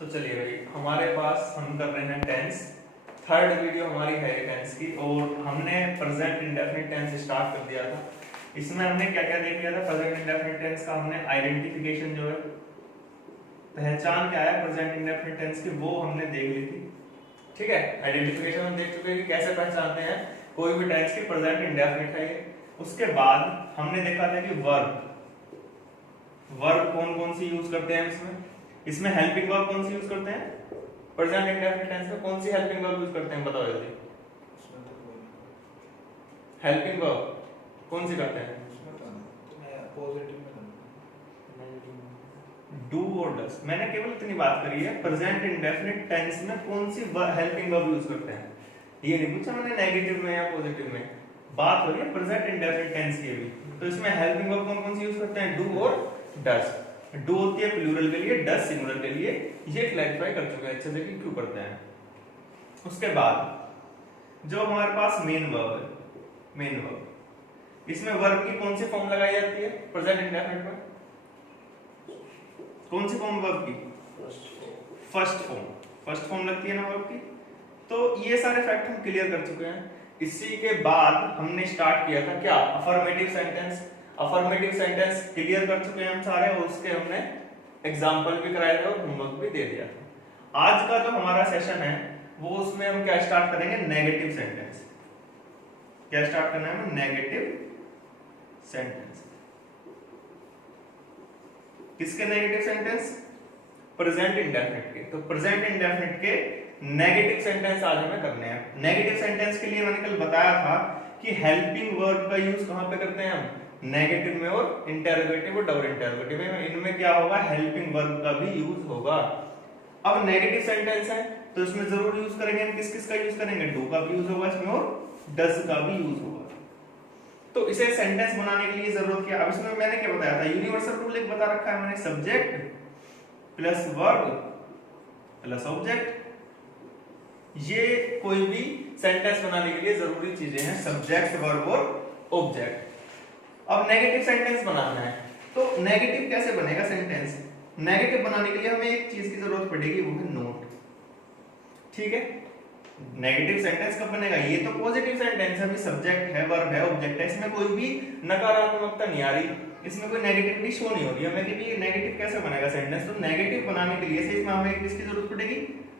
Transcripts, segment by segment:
तो चलिए भाई, हमारे पास हम कर रहे हैं टेंस। थर्ड वीडियो हमारी है टेंस की, और हमने प्रेजेंट इंडेफिनिट टेंस स्टार्ट कर दिया था। इसमें हमने क्या क्या देख लिया था? प्रेजेंट इंडेफिनिट टेंस का हमने आइडेंटिफिकेशन, जो है पहचान क्या है प्रेजेंट इंडेफिनिट टेंस की, वो हमने देख ली थी। ठीक है, आइडेंटिफिकेशन हम देख चुके हैं कि कैसे पहचानते हैं कोई भी टेंस की प्रेजेंट इंडेफिनिट है ये। उसके बाद हमने देखा था कि वर्ब कौन कौन सी यूज करते हैं इसमें हेल्पिंग वर्ब कौन सी यूज करते हैं? प्रेजेंट इंडेफिनिट टेंस में कौन सी हेल्पिंग वर्ब यूज करते हैं? बताओ जल्दी। हेल्पिंग वर्ब कौन सी करते हैं? डू और डस। मैंने केवल इतनी बात करी है, प्रेजेंट इंडेफिनिट टेंस में कौन सी हेल्पिंग वर्ब यूज करते हैं। ये नहीं पूछा मैंने नेगेटिव में या पॉजिटिव में, बात हो रही है प्रेजेंट इंडेफिनिट टेंस की भी। तो इसमें हेल्पिंग वर्ब कौन कौन सी यूज करते हैं? डू और डस। डू होती है प्लूरल के लिए, डस सिंगुलर के लिए। ये क्लैरिफाई कर चुके हैं अच्छे से कि क्यों करते हैं। उसके बाद जो हमारे पास मेन वर्ब है, मेन वर्ब, इसमें वर्ब की कौन सी फॉर्म लगाई जाती है प्रेजेंट इंडेफिनिट में? कौन सी फॉर्म वर्ब की? फर्स्ट फॉर्म लगती है ना वर्ब की। तो ये सारे फैक्ट हम क्लियर कर चुके हैं। इसी के बाद हमने स्टार्ट किया था क्या? Affirmative sentence. Affirmative sentence clear कर चुके हैं हम सारे, और उसके हमने एग्जांपल भी कराए थे और होमवर्क भी दे दिया था। आज का जो हमारा सेशन है वो, उसमें हम क्या स्टार्ट करेंगे? Negative sentence. क्या स्टार्ट करना है? Negative sentence. किसके नेगेटिव सेंटेंस? प्रेजेंट इंडेफिनिट के। तो प्रेजेंट इंडेफिनिट के नेगेटिव सेंटेंस आज हमें करने हैं। नेगेटिव सेंटेंस के लिए मैंने कल बताया था कि हेल्पिंग वर्ब का यूज कहां पे करते हैं हम? नेगेटिव में और इंटरोगेटिव और डबल इंटरोगेटिव में। इनमें क्या होगा? हेल्पिंग वर्ब का भी यूज होगा। अब नेगेटिव सेंटेंस है तो इसमें जरूर यूज करेंगे हम किस किस का यूज करेंगे? डू का भी यूज होगा इसमें, और डज का भी यूज होगा। तो इसे सेंटेंस बनाने के लिए जरूरत क्या? अब इसमें मैंने क्या बताया था? यूनिवर्सल रूल एक बता रखा है मैंने, subject plus verb plus object. ये कोई भी सेंटेंस बनाने के लिए जरूरी चीजें हैं, सब्जेक्ट, वर्ब और ऑब्जेक्ट। अब नेगेटिव सेंटेंस बनाना है, तो नेगेटिव कैसे बनेगा सेंटेंस? नेगेटिव बनाने के लिए हमें एक चीज की जरूरत पड़ेगी, वो है नोट। ठीक है, नेगेटिव सेंटेंस कब बनेगा? ये तो पॉजिटिव सेंटेंस है, अभी सब्जेक्ट है, वर्ब है, ऑब्जेक्ट है, इसमें कोई भी नकारात्मकता नहीं आ रही, इसमें कोई नेगेटिविटी शो नहीं हो रही है हमें कि ये नेगेटिव कैसे बनेगा सेंटेंस। तो नेगेटिव बनाने के लिए इसमें हमें किसकी जरूरत पड़ेगी?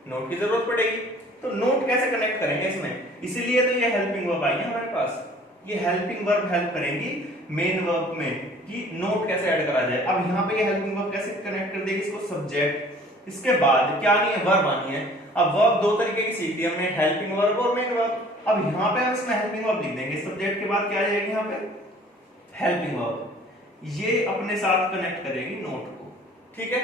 नोट की जरूरत पड़ेगी। तो नोट कैसे कनेक्ट करेंगे इसमें? इसीलिए तो ये हेल्पिंग वर्ब आई है हमारे पास। ये हेल्पिंग वर्ब हेल्प करेगी मेन वर्ब में कि नोट कैसे ऐड करा जाए। अब यहाँ पे ये हेल्पिंग वर्ब कैसे कनेक्ट कर देगी इसको? सब्जेक्ट, इसके बाद क्या आनी है? वर्ब आनी है। अब वर्ब दो तरीके की सीखी हमने, हेल्पिंग वर्ब और मेन वर्ब। अब यहाँ पे हम इसमें हेल्पिंग वर्ब लिख देंगे, सब्जेक्ट के बाद क्या आ जाएगी यहाँ पे? Helping verb. ये अपने साथ कनेक्ट करेगी नोट को। ठीक है,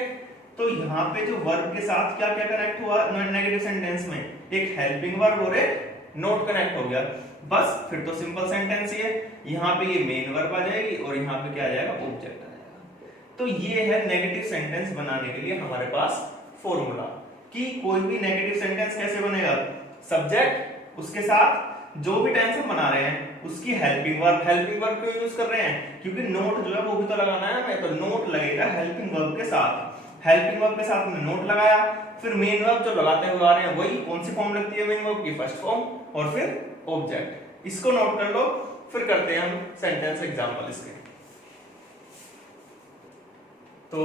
तो यहाँ पे जो वर्ब के साथ क्या क्या कनेक्ट हुआ नेगेटिव सेंटेंस में? एक हेल्पिंग वर्ब और एक नोट कनेक्ट हो गया। बस फिर तो सिंपल सेंटेंस ही है। यहाँ पे ये मेन वर्ब आ जाएगी और यहाँ पे क्या आ जाएगा? ऑब्जेक्ट आ जाएगा। तो ये है नेगेटिव सेंटेंस बनाने के लिए हमारे पास फॉर्मूला, कि कोई भी नेगेटिव सेंटेंस कैसे बनेगा? सब्जेक्ट, उसके साथ जो भी टेंस हम बना रहे हैं उसकी हेल्पिंग वर्ब। हेल्पिंग वर्ब क्यों यूज कर रहे हैं? क्योंकि नोट जो है वो भी तो लगाना है हमें, तो नोट लगेगा हेल्पिंग वर्ब के साथ। हेल्पिंग वर्ब के साथ में नोट लगाया, फिर मेन वर्ब जो लगाते हुए आ रहे हैं वही कौन सी फॉर्म लगती है मेन वर्ब की? फर्स्ट फॉर्म, और फिर ऑब्जेक्ट। इसको नोट कर लो, फिर करते हैं हम सेंटेंस एग्जांपल इसके। तो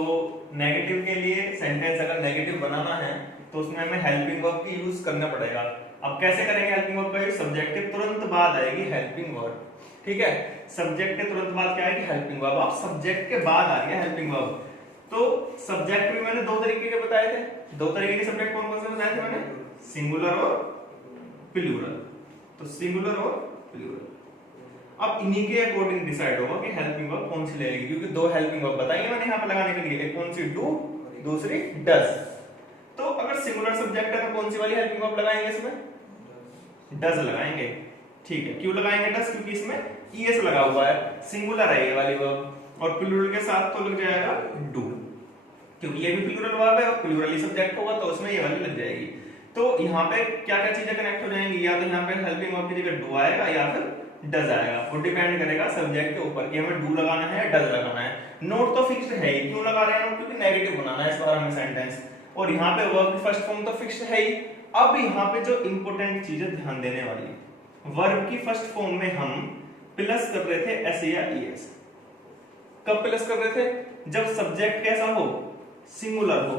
नेगेटिव के लिए सेंटेंस अगर नेगेटिव बनाना है तो उसमें हमें हेल्पिंग वर्ब की यूज करना पड़ेगा। अब कैसे करेंगे हेल्पिंग वर्ब का यूज? सब्जेक्ट के तुरंत बाद आएगी हेल्पिंग वर्ब। ठीक है, सब्जेक्ट के तुरंत बाद क्या आएगी? Helping verb. अब सब्जेक्ट के बाद आ गया हेल्पिंग वर्ब। तो सब्जेक्ट भी मैंने दो तरीके के बताए थे। दो तरीके के सब्जेक्ट कौन कौन से बताए थे मैंने? सिंगुलर और प्लूरल। तो सिंगुलर और प्लूरल। अब इन्हीं के अकॉर्डिंग डिसाइड होगा कि हेल्पिंग वर्ब कौन सी लगेगी, क्योंकि दो हेल्पिंग वर्ब बताई है मैंने यहाँ पे लगाने के लिए, एक कौन सी? डू, दूसरी डज। तो अगर सिंगुलर सब्जेक्ट है तो कौन सी वाली हेल्पिंग वर्ब लगाएंगे इसमें? डज लगाएंगे। ठीक है, क्यों लगाएंगे डज? क्योंकि इसमें ईएस लगा हुआ है, सिंगुलर है ये वाली वर्ब, और प्लूरल के साथ तो लग जाएगा डू, क्योंकि ये भी प्लूरल वर्ब है और प्लूरल ही सब्जेक्ट होगा, तो उसमें ये वाली लग जाएगी। तो यहाँ पे क्या क्या चीजें कनेक्ट हो जाएंगी? या तो यहाँ पे हेल्पिंग वर्ब की जगह डू आएगा या फिर डज आएगा। वो डिपेंड करेगा सब्जेक्ट के ऊपर कि हमें डू लगाना है या डज लगाना है। नोट तो फिक्स्ड है ही, क्यों लगा रहे हैं नोट? क्योंकि नेगेटिव बनाना है इस बार हमें सेंटेंस। और यहाँ पे वर्ब की फर्स्ट फॉर्म तो फिक्स्ड है ही। अब यहाँ पे जो इंपॉर्टेंट चीज है ध्यान देने वाली, वर्ब की फर्स्ट फॉर्म में हम प्लस कर रहे थे एस या ईएस। कब प्लस कर रहे थे? जब सब्जेक्ट कैसा हो, सिंगुलर हो।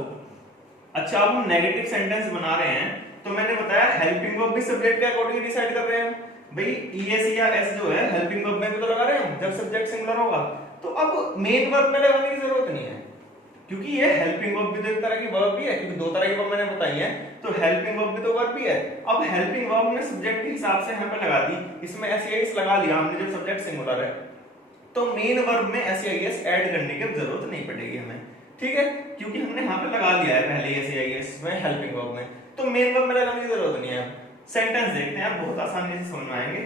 अच्छा, अब हम नेगेटिव सेंटेंस बना रहे हैं तो मैंने बताया हेल्पिंग वर्ब भी सब्जेक्ट के अकॉर्डिंग डिसाइड कर रहे हैं भाई। ईएस या एस जो है हेल्पिंग वर्ब में भी तो लगा रहे हैं जब सब्जेक्ट सिंगुलर होगा। तो अब मेन वर्ब में लगाने की जरूरत नहीं है, क्योंकि ये हेल्पिंग वर्ब भी तो एक तरह की वर्ब भी है, क्योंकि दो तरह की वर्ब मैंने बताई है, तो हेल्पिंग वर्ब भी तो वर्ब भी है। अब हेल्पिंग वर्ब हमने सब्जेक्ट के हिसाब से यहाँ पे लगा दी, इसमें एस या एस लगा लिया हमने जब सब्जेक्ट सिंगुलर है, तो मेन वर्ब में एस या एस ऐड करने की जरूरत नहीं पड़ेगी हमें, ठीक है, क्योंकि हमने यहाँ पे लगा लिया है पहले एस या एस में हेल्पिंग वर्ब में, तो मेन वर्ब में लगाने की जरूरत नहीं है। सेंटेंस देखते हैं, आप बहुत आसानी से समझ में आएंगे।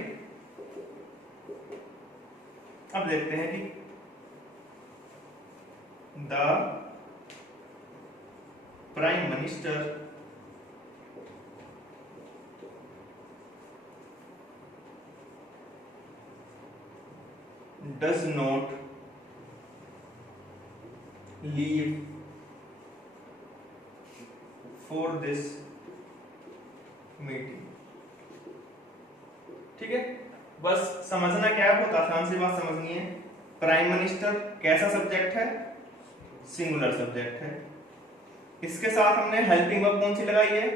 अब देखते हैं कि the prime minister does not leave for this meeting। ठीक है, बस समझना क्या है, बहुत आसान सी बात समझनी है। प्राइम मिनिस्टर कैसा सब्जेक्ट है? सिंगुलर सब्जेक्ट है। इसके साथ हमने हेल्पिंग वर्ब कौन सी लगाई है?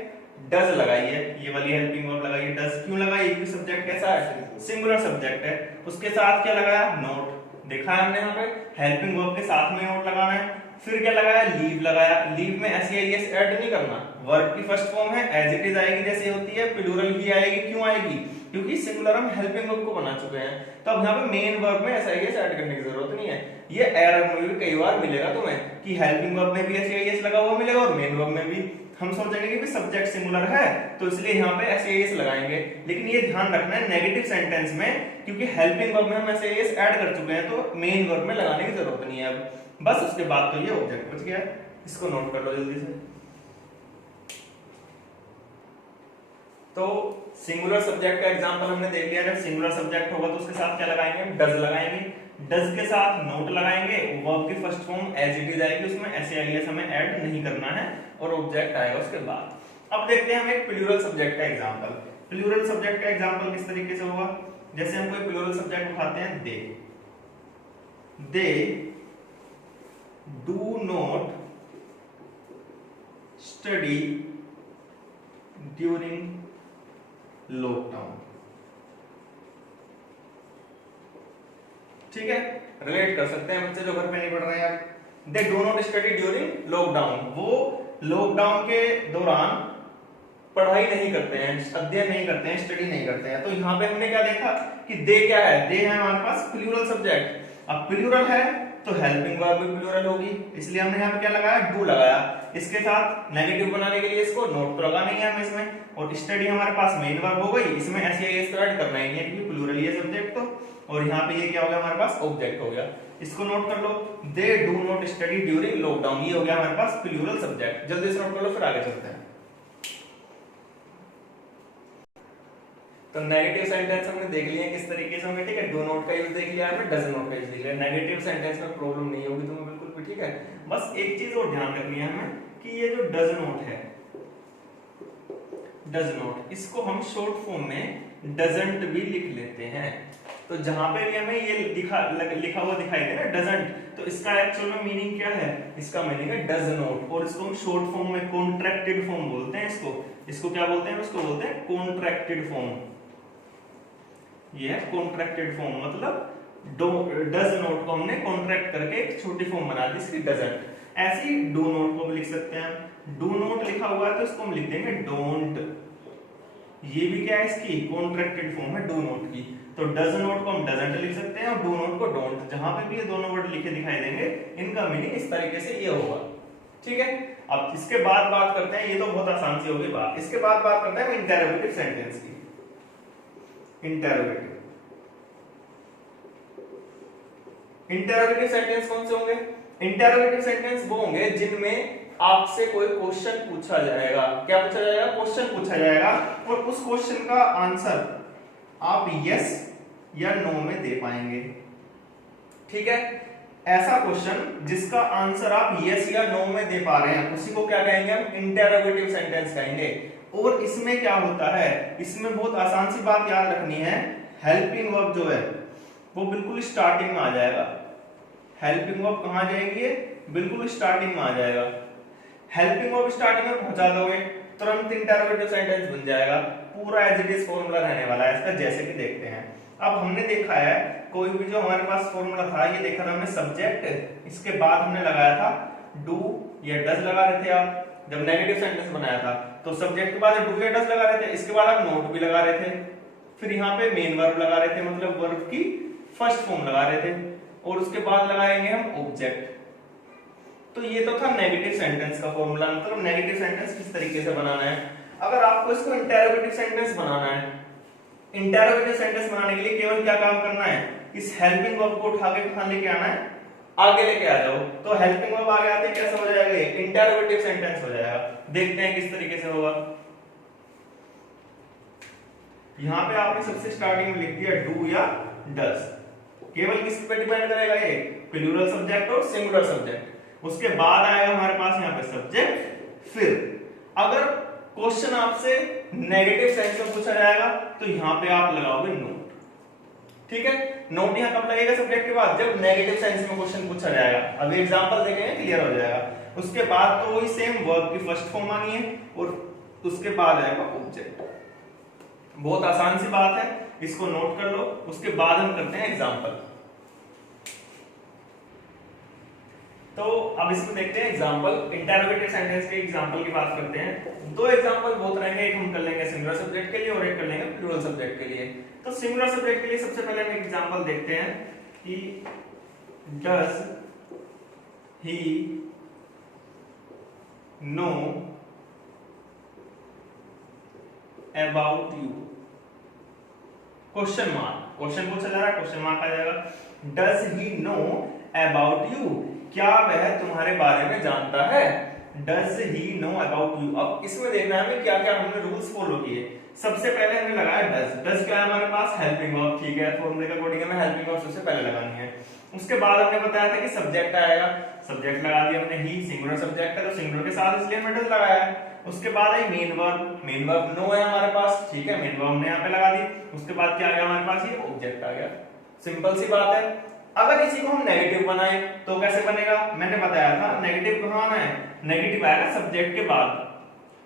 डज लगाई है, ये वाली हेल्पिंग वर्ब लगाई है। डज क्यों लगाई? क्योंकि सब्जेक्ट कैसा है? सिंगुलर सब्जेक्ट है। उसके साथ क्या लगाया? नोट। देखा है हमने यहाँ पे हेल्पिंग वर्ब के साथ में नोट लगाना है। फिर क्या लगाया? लीव लगाया। लीव में एस या एस ऐड नहीं करना, वर्ब की फर्स्ट फॉर्म है एज इट इज आएगी जैसे होती है, प्लूरल ही आएगी। क्यों आएगी? क्योंकि सिंगुलर हम हेल्पिंग वर्ब को बना चुके हैं, तो अब यहाँ पे मेन वर्ब में एस या एस ऐड करने की जरूरत नहीं है। ये एरर में भी कई बार मिलेगा तुम्हें कि हेल्पिंग वर्ब में भी एस या एस लगा हुआ मिलेगा और मेन वर्ब में भी। हम सोचेंगे कि सब्जेक्ट सिंगुलर है तो इसलिए यहाँ पे एस या एस लगाएंगे, लेकिन ये ध्यान रखना है नेगेटिव सेंटेंस में, क्योंकि हेल्पिंग वर्ब में हम एस या एस ऐड कर चुके हैं तो मेन वर्ब में लगाने की जरूरत नहीं है अब। बस उसके बाद तो ये ऑब्जेक्ट बच गया, इसको नोट कर लो जल्दी से। तो सिंगुलर सब्जेक्ट का एग्जांपल हमने देख लिया। जब सिंगुलर सब्जेक्ट होगा तो उसके साथ क्या लगाएंगे? डज लगाएंगे। डज के साथ नोट लगाएंगे, वर्ब की first form as it is आएगी, उसमें एस या एस हमें ऐड नहीं करना है और ऑब्जेक्ट आएगा उसके बाद। अब देखते हैं हम एक प्लूरल सब्जेक्ट का एग्जांपल। प्लूरल सब्जेक्ट का एग्जांपल किस तरीके से होगा? जैसे हम कोई प्लूरल सब्जेक्ट उठाते हैं, दे do not study during lockdown. ठीक है, रिलेट कर सकते हैं बच्चे जो घर पे नहीं पढ़ रहे हैं। दे do not study during lockdown, वो लॉकडाउन के दौरान पढ़ाई नहीं करते हैं, अध्ययन नहीं करते हैं, स्टडी नहीं करते हैं। तो यहाँ पे हमने क्या देखा कि दे क्या है? दे है हमारे पास प्लूरल सब्जेक्ट। अब प्लूरल है तो हेल्पिंग वर्ब भी प्लूरल होगी, इसलिए हमने यहाँ पे क्या लगाया? डू लगाया। इसके साथ नेगेटिव बनाने के लिए इसको नोट तो लगा नहीं है हमें इसमें, और स्टडी हमारे पास मेन वर्ब हो गई, इसमें एस या एस तो ऐड करना ही है क्योंकि प्लूरल ये सब्जेक्ट तो, और यहाँ पे ये क्या हो गया हमारे पास? ऑब्जेक्ट हो गया। इसको नोट कर लो, they do not study during lockdown, ये हो गया हमारे पास प्लूरल सब्जेक्ट। जल्दी से नोट कर लो, फिर आगे चलते हैं। तो नेगेटिव सेंटेंस हमने देख लिया किस तरीके से होंगे, ठीक है। डू नॉट का यूज देख लिया हमने, डज नॉट का यूज देख लिया। नेगेटिव सेंटेंस में प्रॉब्लम नहीं होगी तुम्हें बिल्कुल भी, ठीक है। बस एक चीज और ध्यान रखनी है हमें कि ये जो डज नॉट है, डज नॉट, इसको हम शॉर्ट फॉर्म में डजंट भी लिख लेते हैं। तो जहां पे भी हमें ये लिखा हुआ दिखाई दे ना डजंट, तो इसका एक्चुअल में मीनिंग क्या है? इसका मीनिंग है डज नॉट, और इसको हम शॉर्ट फॉर्म में कॉन्ट्रैक्टेड फॉर्म बोलते हैं। इसको क्या बोलते हैं? इसको बोलते हैं कॉन्ट्रैक्टेड फॉर्म। ये है कॉन्ट्रैक्टेड फॉर्म, मतलब डज नॉट को हमने कॉन्ट्रैक्ट करके एक छोटी फॉर्म बना दी इसकी डजंट। ऐसे ही डू नॉट को भी लिख सकते हैं। डू नॉट लिखा हुआ है तो इसको हम लिख देंगे डोंट। ये भी क्या है? इसकी कॉन्ट्रैक्टेड फॉर्म है डू नॉट की। तो डज नॉट को हम डजंट लिख सकते हैं और डू नॉट को डोंट। जहां पे भी ये दोनों वर्ड लिखे दिखाई देंगे, इनका मीनिंग इस तरीके से ये होगा, ठीक है। अब इसके बाद बात करते हैं, ये तो बहुत आसान सी होगी बात। इसके बाद बात करते हैं इंटरोगेटिव सेंटेंस की। इंटरोगेटिव सेंटेंस कौन से होंगे? इंटरोगेटिव सेंटेंस वो होंगे जिनमें आपसे कोई क्वेश्चन पूछा जाएगा। क्या पूछा जाएगा? क्वेश्चन पूछा जाएगा, और उस क्वेश्चन का आंसर आप यस या नो में दे पाएंगे, ठीक है। ऐसा क्वेश्चन जिसका आंसर आप यस या नो में दे पा रहे हैं उसी को क्या कहेंगे हम, इंटेरोगेटिव सेंटेंस कहेंगे। और इसमें क्या होता है, इसमें बहुत आसान सी बात याद रखनी है, हेल्पिंग वर्ब जो है वो बिल्कुल स्टार्टिंग में आ जाएगा। हेल्पिंग वर्ब कहां जाएगी, बिल्कुल स्टार्टिंग में आ जाएगा। हेल्पिंग वर्ब स्टार्टिंग में पहुंचा दोगे तुरंत इंटेरोगेटिव सेंटेंस बन जाएगा, पूरा एज इट इज फॉर्मूला रहने वाला है इसका, जैसे कि देखते हैं। अब हमने देखा है कोई भी जो हमारे पास फॉर्मूला था, ये देखा था हमने सब्जेक्ट, इसके बाद हमने लगाया था डू या डज लगा रहे थे आप जब नेगेटिव सेंटेंस बनाया था, तो सब्जेक्ट के बाद डू या डज लगा रहे थे, इसके बाद आप नोट भी लगा रहे थे, फिर यहाँ पे मेन वर्ब लगा रहे थे, मतलब वर्ब की फर्स्ट फॉर्म लगा रहे थे, और उसके बाद लगाएंगे हम ऑब्जेक्ट। तो ये तो था नेगेटिव सेंटेंस का फॉर्मूला, मतलब नेगेटिव सेंटेंस किस तरीके से बनाना है। अगर आपको इसको इंटेरोगेटिव सेंटेंस बनाना है, इंटेरोगेटिव सेंटेंस बनाने के लिए केवल क्या काम करना है, इस हेल्पिंग वर्ब को उठा के कहां लेके आना है, आगे लेके आ जाओ। तो हेल्पिंग वर्ब आगे आते कैसा हो जाएगा, इंटेरोगेटिव सेंटेंस हो जाएगा। देखते हैं किस तरीके से होगा। यहां पे आपने सबसे स्टार्टिंग में लिख दिया डू या डज, केवल किस पे डिपेंड करेगा, ये प्लूरल सब्जेक्ट और सिंगुलर सब्जेक्ट। उसके बाद आएगा हमारे पास यहाँ पे सब्जेक्ट। फिर अगर क्वेश्चन आपसे नेगेटिव सेंस में पूछा जाएगा तो यहाँ पे आप लगाओगे नोट, ठीक है। नोट यहाँ कब लगेगा सब्जेक्ट के बाद, जब नेगेटिव सेंस में क्वेश्चन पूछा जाएगा। अभी एग्जांपल देखेंगे क्लियर हो जाएगा। उसके बाद तो वही सेम वर्ब की फर्स्ट फॉर्म आनी है और उसके बाद आएगा ऑब्जेक्ट। बहुत आसान सी बात है, इसको नोट कर लो। उसके बाद हम करते हैं एग्जांपल। तो अब इसमें देखते हैं एग्जांपल, इंटेरोगेटिव सेंटेंस के एग्जांपल की बात करते हैं। दो एग्जांपल बहुत रहेंगे, एक हम कर लेंगे सिंगुलर सब्जेक्ट के लिए और एक कर लेंगे प्लूरल सब्जेक्ट के लिए। तो सिंगुलर सब्जेक्ट के लिए सबसे पहले हम एग्जांपल देखते हैं कि does he know about you, question mark, question पूछा जा रहा है, क्वेश्चन मार्क आ जाएगा। Does he know about you, क्या वह तुम्हारे बारे में जानता है। Does he know about you. अब इसमें देखना है हमें क्या क्या हमने रूल्स फॉलो किए। सबसे पहले हमने लगाया डज। डज क्या है हमारे पास, हेल्पिंग वर्ब, ठीक है। फॉर्मूले के अकॉर्डिंग हमें हेल्पिंग वर्ब सबसे पहले लगानी है। उसके बाद हमने बताया था कि सब्जेक्ट आएगा, सब्जेक्ट लगा दिया हमने, ही सिंगुलर सब्जेक्ट है तो सिंगुलर के साथ इसलिए हमने डज लगाया है। उसके बाद I main verb, main verb no है हमारे पास, ठीक है, मेन वर्ब हमने यहाँ पे लगा दी। उसके बाद क्या आ गया हमारे पास, ये ऑब्जेक्ट आ गया। सिंपल सी बात है। अगर इसी को हम नेगेटिव बनाए तो कैसे बनेगा, मैंने बताया था नेगेटिव कहां आना है, नेगेटिव आएगा सब्जेक्ट के बाद,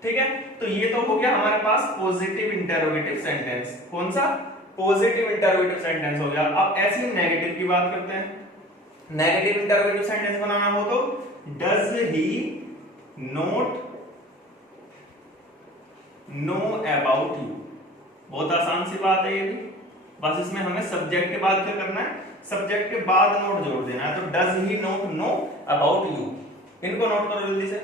ठीक है। तो ये तो हो गया हमारे पास पॉजिटिव इंटेरोगेटिव सेंटेंस। कौन सा, पॉजिटिव इंटेरोगेटिव सेंटेंस हो गया। अब ऐसे ही नेगेटिव की बात करते हैं। नेगेटिव इंटेरोगेटिव सेंटेंस बनाना हो तो does he note know about you. बहुत आसान सी बात है ये भी, बस इसमें हमें सब्जेक्ट के बाद क्या करना है, सब्जेक्ट के बाद नोट जोड़ देना है। तो does he note know about you, इनको नोट करो जल्दी से।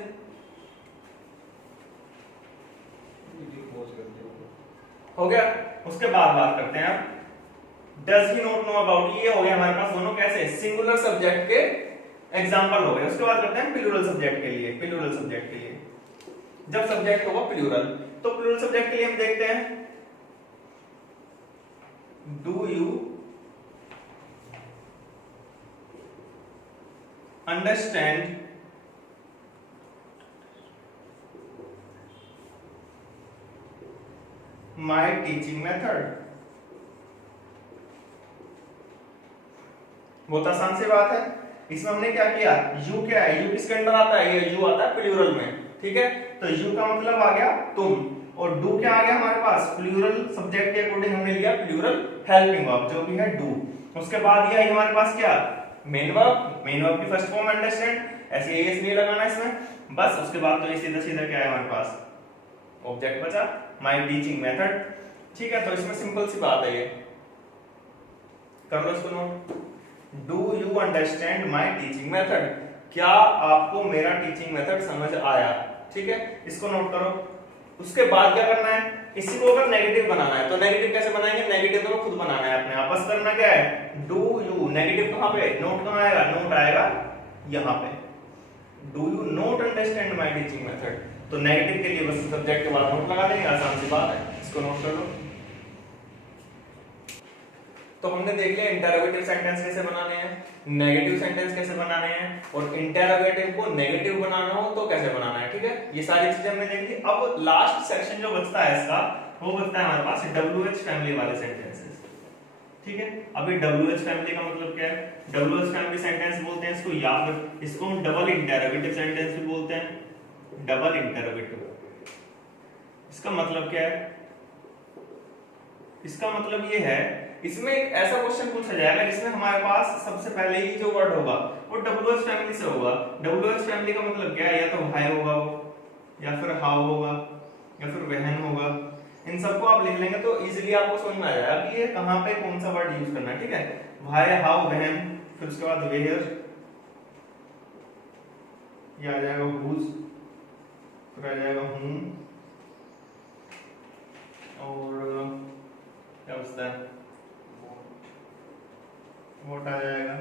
हो गया। उसके बाद बात करते हैं अब does he note know about, ये हो गया हमारे पास दोनों कैसे, सिंगुलर सब्जेक्ट के एग्जांपल हो गए। उसके बाद करते हैं प्लूरल सब्जेक्ट के लिए। प्लूरल सब्जेक्ट के लिए जब सब्जेक्ट होगा प्लूरल, तो प्लूरल सब्जेक्ट के लिए हम देखते हैं do you understand my teaching method. बहुत आसान सी बात है। इसमें हमने क्या किया, यू क्या है, यू किसके अंदर आता है, ये यू आता है प्लूरल में, ठीक है। तो यू का मतलब आ गया तुम, और डू क्या आ गया हमारे पास, प्लूरल सब्जेक्ट के अकॉर्डिंग हमने लिया प्लूरल हेल्पिंग वर्ब जो भी है डू। उसके बाद ये हमारे पास क्या, मेन वर्ब, मेन वर्ब की फर्स्ट फॉर्म अंडरस्टैंड, ऐसे ये इसलिए लगाना इसमें बस। उसके बाद तो ये सीधा सीधा क्या है हमारे पास, ऑब्जेक्ट बचा, माय टीचिंग मेथड, ठीक है। तो इसमें सिंपल सी बात है, ये कर लो इसको note. Do you understand my teaching method, क्या आपको मेरा टीचिंग मेथड समझ आया, ठीक है, इसको नोट करो। उसके बाद क्या करना है, इसी को अगर नेगेटिव बनाना है तो नेगेटिव कैसे बनाएंगे, नेगेटिव तो खुद बनाना है अपने आप। बस करना क्या है, डू यू, नेगेटिव कहां पे, नोट कहां आएगा, नोट आएगा यहां पे। Do you note understand my teaching method, तो नेगेटिव के लिए बस सब्जेक्ट के बाद नोट लगा देंगे, आसान सी बात है, इसको नोट कर लो। तो हमने देख लिया इंटरोगेटिव सेंटेंस कैसे बनाने हैं, नेगेटिव सेंटेंस कैसे बनाने हैं, और इंटरोगेटिव को नेगेटिव बनाना हो तो कैसे बनाना है, ठीक है। ये सारी चीजें हमने देख ली। अब लास्ट सेक्शन जो बचता है इसका, वो बचता है हमारे पास WH फैमिली वाले सेंटेंसेस, ठीक है। अभी WH फैमिली का मतलब क्या है, WH फैमिली सेंटेंस बोलते हैं इसको, या फिर इसको हम डबल इंटरोगेटिव सेंटेंस भी बोलते हैं, डबल इंटरोगेटिव। इसका मतलब क्या है, इसका मतलब ये है, इसमें एक ऐसा क्वेश्चन पूछा जाएगा जिसमें हमारे पास सबसे पहले ही जो वर्ड होगा वो WH फैमिली से होगा। WH फैमिली का मतलब क्या है, या तो व्हाई होगा वो, या फिर हाउ होगा, या फिर व्हेन होगा। इन सबको आप लिख लेंगे तो इजीली आपको समझ में आ जाएगा कि ये कहां पे कौन सा वर्ड यूज करना है, ठीक है। व्हाई, हाउ, व्हेन, फिर उसके बाद वेयर, ये आ जाएगा हुज, फिर आ जाएगा हूम, और क्या बचता है, वोट आ जाएगा।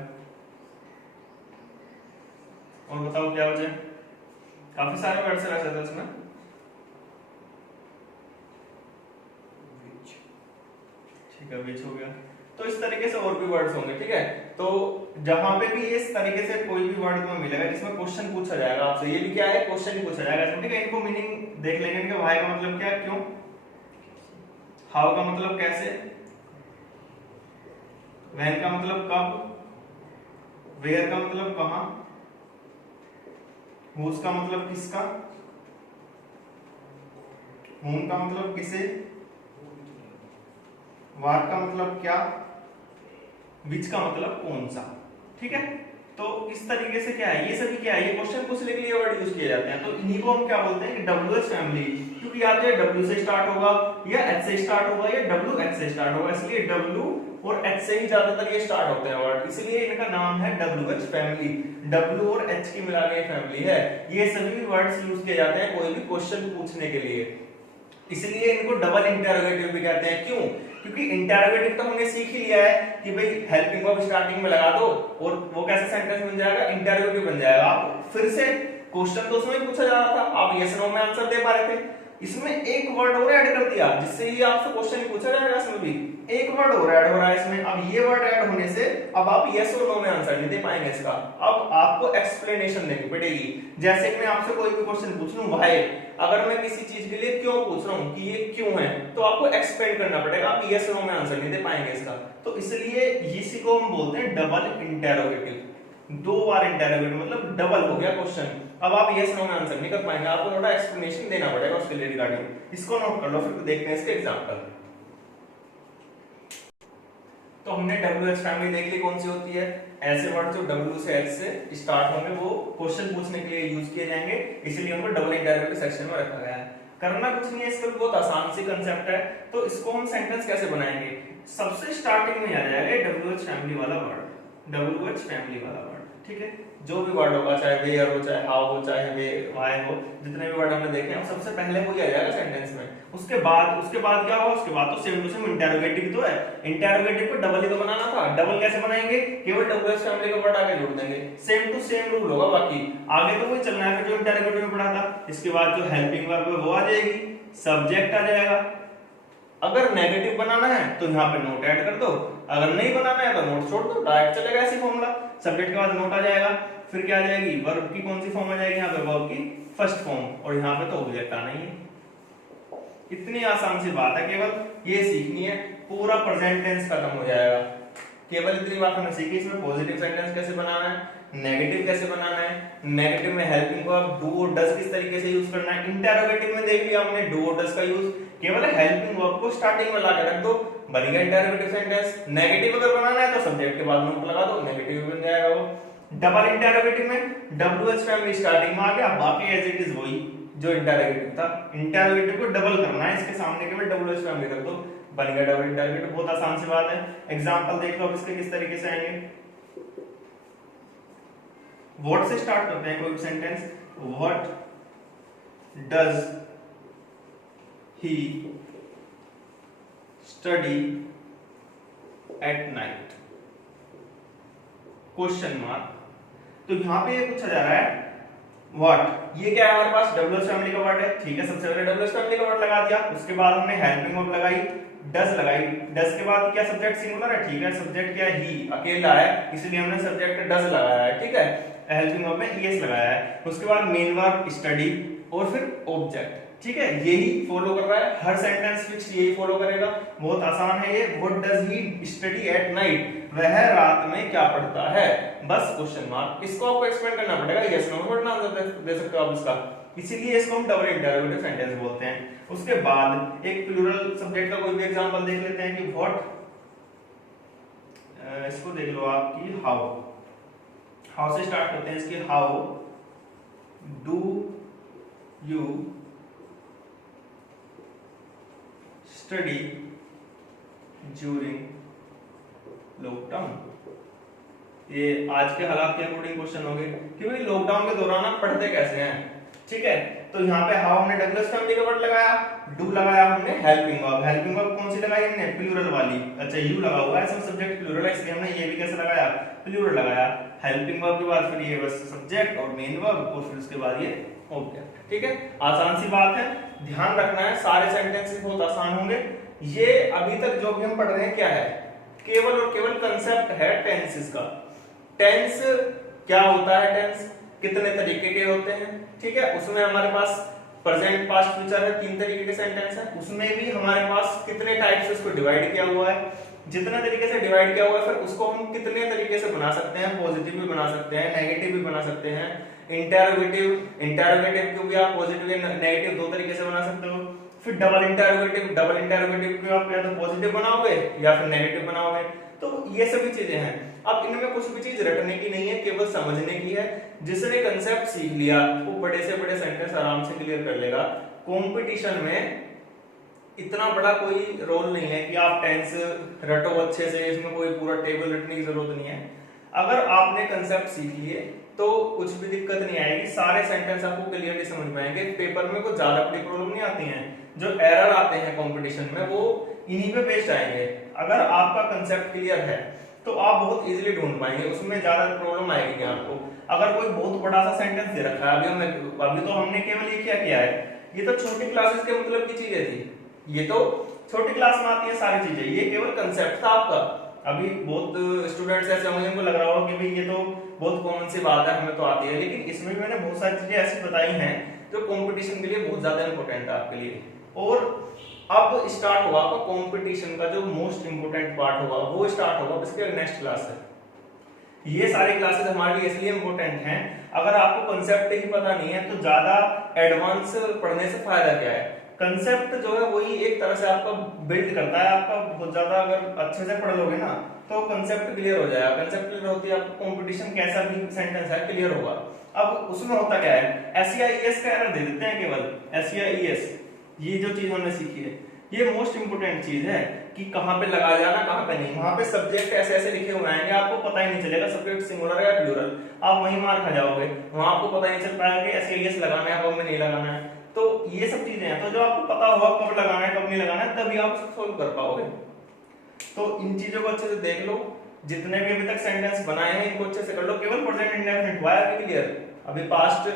और बताओ क्या बचे, काफी सारे वर्ड्स है वैसे तो इसमें, ठीक है, विच हो गया। तो इस तरीके से और भी वर्ड्स होंगे, ठीक है। तो जहां पे भी इस तरीके से कोई भी वर्ड तुम्हें मिलेगा जिसमें क्वेश्चन पूछा जाएगा आपसे, ये भी क्या है, क्वेश्चन ही पूछा जाएगा इसमें, ठीक है। इनको मीनिंग देख लेंगे, इनका व्हाई का मतलब क्या है, क्यों, हाउ का मतलब कैसे, व्हेन का मतलब कब, वेयर का मतलब कहां, हुज का मतलब किसका, whom का मतलब किसे, what का मतलब क्या, which का मतलब कौन सा, ठीक है। तो इस तरीके से क्या है, ये सभी क्या है, ये क्वेश्चन पूछने के लिए वर्ड यूज किए जाते हैं। तो इन्हीं को हम क्या बोलते हैं कि WH फैमिली, क्योंकि या तो ये W से स्टार्ट होगा, या H से स्टार्ट होगा, या WH से स्टार्ट होगा, इसलिए W और H से ही ज्यादातर ये स्टार्ट होते हैं वर्ड, इसलिए इनका नाम है WH फैमिली। W और H की मिला के फैमिली है। ये सभी वर्ड्स यूज किए जाते हैं कोई भी क्वेश्चन पूछने के लिए, इसलिए इनको डबल इंटरोगेटिव भी कहते हैं। क्यों, क्योंकि इंटरोगेटिव तो हमने सीख ही लिया है कि भाई हेल्पिंग वर्ब स्टार्टिंग में लगा दो और वो कैसा सेंटेंस बन जाएगा, इंटरोगेटिव बन जाएगा। आप फिर से क्वेश्चन तो उसमें पूछा जा रहा था, आप यस नो में आंसर दे पा रहे थे, इसमें एक वर्ड और ऐड कर दिया जिससे ये आपसे क्वेश्चन पूछा जाएगा, इसमें भी एक वर्ड और ऐड हो रहा है इसमें। अब ये वर्ड ऐड होने से अब आप यस और नो में आंसर नहीं दे पाएंगे इसका, अब आपको एक्सप्लेनेशन देनी पड़ेगी। जैसे कि मैं आपसे कोई भी क्वेश्चन पूछ लूं व्हाई, अगर मैं किसी चीज के लिए क्यों पूछ रहा हूं कि ये क्यों है, तो आपको एक्सप्लेन करना पड़ेगा, आप यस नो में आंसर नहीं दे पाएंगे इसका। तो इसलिए इसी को हम बोलते हैं डबल इंटरोगेटिव। दो बार इंटरोगेटिव मतलब डबल हो गया क्वेश्चन, अब आप यस नो में आंसर नहीं कर पाएंगे, आपको थोड़ा एक्सप्लेनेशन देना पड़ेगा उसके लिए रिगार्डिंग। इसको नोट कर लो, फिर देखते हैं इसके एग्जांपल। तो हमने WH फैमिली देख ली कौन सी होती है, ऐसे वर्ड जो W से H से स्टार्ट होंगे वो क्वेश्चन पूछने के लिए यूज किए जाएंगे, इसलिए उनको डबल इंटरोगेटिव सेक्शन में रखा गया है। करना कुछ नहीं है, इसका बहुत आसान सी कंसेप्ट है। तो इसको हम सेंटेंस कैसे बनाएंगे, सबसे स्टार्टिंग में आ जाएगा WH फैमिली वाला वर्ड, WH फैमिली वाला वर्ड, ठीक है। जो भी वर्ड होगा, चाहे वेयर हो, चाहे हाउ हो, चाहे वे व्हाई हो, जितने भी वर्ड हमने देखे हैं सबसे पहले वो ही आ जाएगा सेंटेंस में। उसके बाद क्या होगा, उसके बाद तो सेम टू सेम इंटरोगेटिव तो है, इंटरोगेटिव को डबल ही तो बनाना था। डबल कैसे बनाएंगे, केवल WH फैमिली का वर्ड आगे जोड़ देंगे, सेम टू सेम रूल होगा, बाकी आगे तो वही चलना है फिर जो इंटरोगेटिव में पढ़ा था। इसके बाद जो हेल्पिंग वर्ब है वो आ जाएगी, सब्जेक्ट आ जाएगा। अगर नेगेटिव बनाना है तो यहाँ पे नोट ऐड कर दो, अगर नहीं बनाना है तो नोट छोड़ दो, डायरेक्ट चलेगा ऐसी फॉर्मूला। सब्जेक्ट के बाद नोट आ जाएगा, फिर क्या आ जाएगी, वर्ब की कौन सी फॉर्म आ जाएगी, यहाँ पे वर्ब की फर्स्ट फॉर्म, और यहाँ पे तो ऑब्जेक्ट आना ही है। इतनी आसान सी बात है, केवल ये सीखनी है, पूरा प्रेजेंट टेंस खत्म हो जाएगा। केवल इतनी बात हमने सीखी, इसमें पॉजिटिव सेंटेंस कैसे बनाना है, नेगेटिव कैसे बनाना है, नेगेटिव में हेल्पिंग वर्ब डू और डज किस तरीके से यूज करना है, इंटरोगेटिव में देख लिया हमने डू और डज का यूज, केवल हेल्पिंग वर्ब को स्टार्टिंग में लाकर रख दो, बन गया इंटरोगेटिव सेंटेंस। नेगेटिव अगर बनाना है तो सब्जेक्ट के बाद नोट लगा दो, नेगेटिव बन जाएगा वो। डबल इंटरोगेटिव में WH फैमिली स्टार्टिंग में आ गया, बाकी एज इट इज वही जो इंटरोगेटिव था। इंटरोगेटिव को डबल करना है, इसके सामने केवल WH फैमिली रख दो, बन गया डबल इंटरोगेटिव। बहुत आसान सी बात है। एग्जांपल देख लो अब इसके किस तरीके से आएंगे। व्हाट से स्टार्ट करते हैं कोई sentence, what does he study at night, question mark. तो यहां पे ये पूछा जा रहा है व्हाट, ये क्या है हमारे पास WH फैमिली का वर्ड है, ठीक है। सबसे पहले WH फैमिली का वर्ड लगा दिया, उसके बाद हमने हेल्पिंग वर्ब लगाई, डज लगाई, डज के बाद क्या सब्जेक्ट सिंगुलर है, ठीक है, सब्जेक्ट क्या है, ही, अकेला है, इसलिए हमने सब्जेक्ट डज लगाया है, ठीक है, हेल्पिंग वर्ब में ईएस लगाया है। उसके बाद मेन वर्ब स्टडी और फिर ऑब्जेक्ट, ठीक है, यही फॉलो कर रहा है, हर सेंटेंस फिक्स यही फॉलो करेगा, बहुत आसान है ये। What does he study at night, वह रात में क्या पढ़ता है, बस क्वेश्चन मार्क, इसको आपको एक्सप्लेन करना पड़ेगा, यस नो वरना आंसर दे सकते हो आप इसका, इसीलिए इसको हम डबल इंटरोगेटिव सेंटेंस बोलते हैं। उसके बाद एक प्लूरल सब्जेक्ट का कोई भी एग्जांपल देख लेते हैं कि व्हाट, इसको देख लो आप कि हाउ, हाउ से स्टार्ट करते हैं इसकी, how do you study during lockdown. ये आज के हालात के अकॉर्डिंग क्वेश्चन होंगे कि भाई लॉकडाउन के दौरान आप पढ़ते कैसे हैं, ठीक है, तो यहाँ पे हाउ हमने डगलस फैमिली का वर्ड लगाया, डू लगाया हमने हेल्पिंग वर्ब, हेल्पिंग वर्ब कौन सी लगाई हमने, प्लूरल वाली, अच्छा यू लगा हुआ है, सब सब्जेक्ट प्लूरल है इसलिए हमने ये भी कैसे लगाया, प्लूरल लगाया, हेल्पिंग वर्ब के बाद फिर ये बस सब्जेक्ट और मेन वर्ब और फिर उसके बाद ये ऑब्जेक्ट, ठीक है, आसान सी बात है, ध्यान रखना है, सारे सेंटेंसेस बहुत आसान होंगे। ये अभी तक जो भी हम पढ़ रहे हैं क्या है, केवल और केवल कंसेप्ट है टेंसेस का। टेंस क्या होता है, टेंस कितने तरीके के होते हैं, ठीक है, उसमें हमारे पास प्रेजेंट पास्ट फ्यूचर है, 3 तरीके के सेंटेंस है, उसमें भी हमारे पास कितने टाइप से उसको डिवाइड किया हुआ है, जितने तरीके से डिवाइड किया हुआ है फिर उसको हम कितने तरीके से बना सकते हैं, पॉजिटिव भी बना सकते हैं, नेगेटिव भी बना सकते हैं, इंटरोगेटिव को भी आप पॉजिटिव या नेगेटिव 2 तरीके से बना सकते हो, फिर डबल इंटरोगेटिव को आप या तो पॉजिटिव बनाओगे या फिर नेगेटिव बनाओगे, तो ये सभी चीजें हैं। अब इनमें कुछ भी चीज रटने की नहीं है, केवल समझने की है, जिसने कंसेप्ट सीख लिया वो बड़े से बड़े सेंटेंस आराम से क्लियर कर लेगा। कंपटीशन में इतना बड़ा कोई रोल नहीं है कि आप टेंस रटो अच्छे से, इसमें कोई पूरा टेबल रटने की जरूरत नहीं है, अगर आपने कंसेप्ट सीख लिए तो कुछ भी दिक्कत नहीं आएगी, सारे सेंटेंस आपको क्लियरली समझ में आएंगे, पेपर में कुछ ज्यादा बड़ी प्रॉब्लम नहीं आती हैं, जो एरर आते हैं कंपटीशन में वो इन्हीं पे बेस्ड आएंगे। अगर आपका कंसेप्ट क्लियर है तो आप बहुत इजीली ढूंढ पाएंगे, उसमें ज्यादा प्रॉब्लम आएगी नहीं आपको। अगर कोई बहुत बड़ा सा सेंटेंस दे रखा है, अभी तो हमने केवल ये क्या किया है, ये तो छोटी क्लासेस के मतलब की चीजें थी, ये तो छोटी क्लास में आती है सारी चीजें, ये केवल कंसेप्ट था आपका। अभी बहुत स्टूडेंट्स ऐसे होंगे जिनको लग रहा होगा कि भाई ये तो बहुत कॉमन सी बात है, हमें तो आती है, लेकिन इसमें भी मैंने बहुत सारी चीजें ऐसी बताई हैं जो कंपटीशन के लिए बहुत ज्यादा इंपॉर्टेंट है आपके लिए। और अब स्टार्ट होगा आपका कंपटीशन का जो मोस्ट इंपोर्टेंट पार्ट होगा वो स्टार्ट होगा इसके नेक्स्ट क्लास से। ये सारी क्लासेस हमारे लिए इसलिए इंपॉर्टेंट हैं, अगर आपको कंसेप्ट ही पता नहीं है तो ज्यादा एडवांस पढ़ने से फायदा क्या है। कंसेप्ट जो है वही एक तरह से आपका बिल्ड करता है, आपका बहुत ज्यादा अगर अच्छे से पढ़ लोगे ना तो कंसेप्ट क्लियर हो जाएगा, कंसेप्ट क्लियर होती है आपको कंपटीशन कैसा भी सेंटेंस है क्लियर होगा। अब उसमें होता क्या है, एसईआईएस का एरर दे देते हैं, केवल एसईआईएस ये जो चीज हमने सीखी है ये मोस्ट इंपोर्टेंट चीज है कि कहां पे लगा जाना कहां पे नहीं। वहां पे सब्जेक्ट ऐसे ऐसे लिखे हुए आएंगे आपको पता ही नहीं चलेगा सब्जेक्ट सिंगुलर है या प्लूरल, आप वहीं मार खा जाओगे, वहां आपको पता ही नहीं चल पाएगा कि एसईआईएस लगाना है कब में नहीं लगाना है। तो ये सब चीजें हैं, तो जो आपको पता होगा कब लगाना है कब नहीं लगाना है तभी आप उसको सोल्व कर पाओगे। तो इन चीजों को अच्छे से देख लो, जितने भी अभी तक सेंटेंस बनाए हैं इनको अच्छे से कर लो। केवल प्रेजेंट इंडेफिनिट हुआ है अभी क्लियर, अभी पास्ट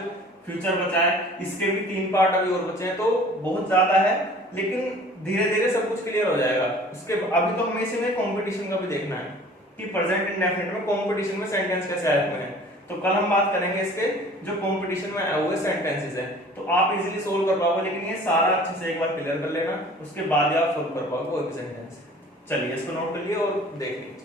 फ्यूचर बचा है, इसके भी 3 पार्ट अभी और बचे हैं, तो बहुत ज्यादा है लेकिन धीरे धीरे सब कुछ क्लियर हो जाएगा। उसके अभी तो हमें इसी में कंपटीशन का भी देखना है कि प्रेजेंट इंडेफिनिट में कंपटीशन में सेंटेंस कैसे आए हुए हैं, तो कल हम बात करेंगे इसके जो कंपटीशन में आए हुए सेंटेंसेस है, तो आप इजीली सोल्व कर पाओगे। लेकिन ये सारा अच्छे से एक बार क्लियर कर लेना, उसके बाद ही आप सोल्व कर पाओगे कोई भी सेंटेंस। चलिए इसको नोट कर लिए और देख लीजिए।